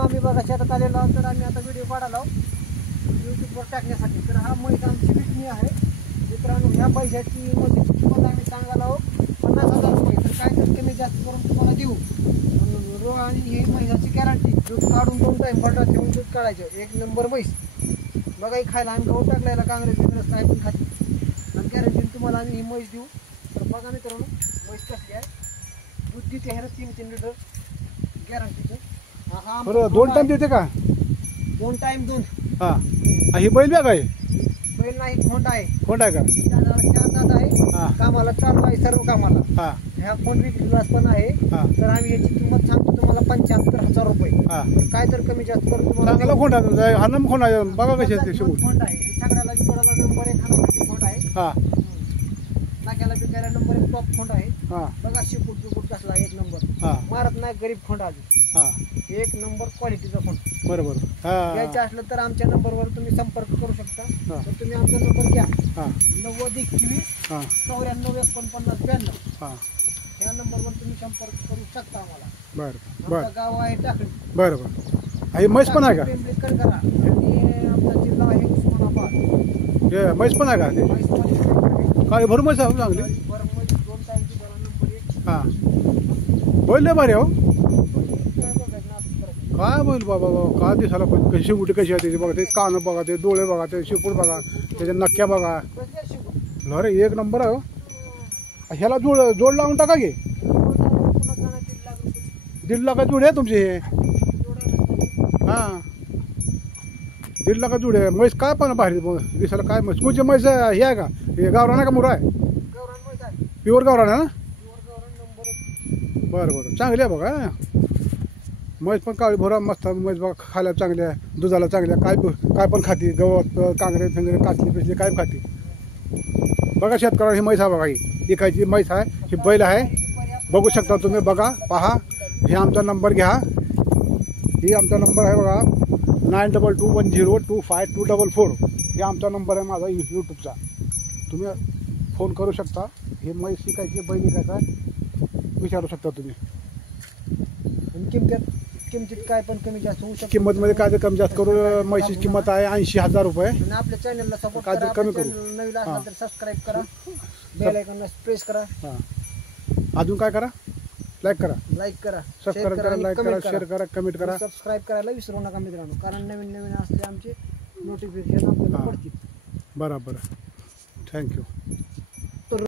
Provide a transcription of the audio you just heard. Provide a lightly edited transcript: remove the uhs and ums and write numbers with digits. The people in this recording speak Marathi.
आम्ही बघा शेतात आलेलो आहोत, तर आम्ही आता व्हिडिओ काढायला यूट्यूबवर टाकण्यासाठी. तर हा म्हैस आमची विकणी आहे मित्रांनो. ह्या पैशाची मध्ये तुम्हाला आम्ही सांगायला आहोत 50,000 रुपये. तर काय तर कमी जास्त करून तुम्हाला देऊ. आणि ही म्हैसाची गॅरंटी, दूध काढून 2 टाइम बटाट ठेवून दूध काढायचं. 1 नंबर म्हैस बघा. ही खायला आम्ही गहू टाकलायला, काँग्रेस बिंग्रेस काय पण खाते. आणि गॅरंटी तुम्हाला आम्ही ही म्हैस देऊ. तर बघा मित्रांनो म्हैस कसली आहे. दूध देते आहे 3-3 लिटर गॅरंटीचं. बरं 2 टाइम देते का? 2 टाइम दूध. हा ही बैल बॅग आहे? बैल नाही, खोंड आहे. खोंड आहे का? 4 दात आहे. कामाला चालू आहे सर्व कामाला. हा ह्या खोंड विक्रीलाच पण आहे. हा तर आम्ही याची किंमत सांगतो तुम्हाला 75,000 रुपये. हा काय तर कमी जास्त करून तुम्हाला चांगला खोंड आहे. हा नम खोंड आहे बघा कशी असते शिवून. खोंड आहे. छकड्याला बिकडाला नंबर 1 खाण्यासाठी खोंड आहे. हा नाक्याला बिकायला नंबर 1 टॉप खोंड आहे. हा बघा शिकूट बिकूट कसला 1 नंबर. हा मारत नाही गरीब खोंड आली. हा 1 नंबर क्वालिटीचा खोंड. बरोबर. हा घ्यायचं असलं तर आमच्या नंबरवर तुम्ही संपर्क करू शकता. हा. तर तुम्ही आमचा नंबर घ्या. हा 9021 हा 94 हा ह्या नंबरवर तुम्ही संपर्क करू शकता आम्हाला. बरं आमचं गाव आहे टाकळी. बरं बरं. ही म्हैस पण आहे का? पिंपरी करा. आणि आमचा जिल्हा आहे उस्मानाबाद. हे म्हैस पण आहे का? ते म्हैस काय भर म्हैस आहे चांगली. 2 टाइमची बरा नंबर 1. हा बैल लय भारी हो. काय बघायचं ना आपण परत. काय बैल बाबा बाबा. काय दिसायला कशी मोठी कशी आहे त्याची बघा. ते कान बघा, ते डोळे बघा, ते शिपूट बघा, त्याच्या नक्क्या बघा. कसं आहे शिकू? अरे 1 नंबर आहे हो. ह्याला जोड लावून टाका की. पुन्हा गाणं 3 लाख रुपये. 1.5 लाख जोड आहे तुमची हे. जोडा हा 1.5 लाख जोड आहे. म्हैस काय पण भारी दिसायला. काय म्हैस कोणची म्हैस हे आहे का? हे गावरान आहे का मुरा आहे? गौरान म्हैस आहे. प्युअर गावरान आहे ना? गौरान नंबर 1. बरं बरं चांगली आहे बघा. म्हैस पण काळी भोरा मस्त म्हैस बघा. खायला चांगली आहे, दुधाला चांगली आहे. काय पण खाते. गवत कांगरे फिंगरे काचली पिचली काय खाते. बघा शेतकऱ्याला ही म्हैस आहे बघा. ही खायची म्हैस आहे. ही बैल आहे बघू शकता तुम्ही. बघा पहा. हे आमचा नंबर घ्या. ही आमचा नंबर आहे बघा 9221025244. हे आमचा नंबर आहे माझा यूट्यूबचा. तुम्ही फोन करू शकता. हे म्हैस शिकायची बैल विकायचा विचारू शकता तुम्ही. किमतीत काय पण कमी जास्त होऊ शकतो. किंमतमध्ये काय ते कमी जास्त करू. म्हैसीची किंमत आहे 80,000 रुपये. आणि आपल्या चॅनलला सपोर्ट काय करा. ते कमी आपल्या करू. channel नवीन असला तर सबस्क्राईब करा. बेल आयकॉनला प्रेस करा. हां अजून काय करा? लाईक करा, लाईक करा, सबस्क्राईब करा, लाईक करा, शेअर करा, कमेंट करा. सबस्क्राईब करायला विसरू नका मित्रांनो, कारण नवीन नवीन असले आमचे नोटिफिकेशन आपल्याला पडतील. बरोबर. थँक्यू.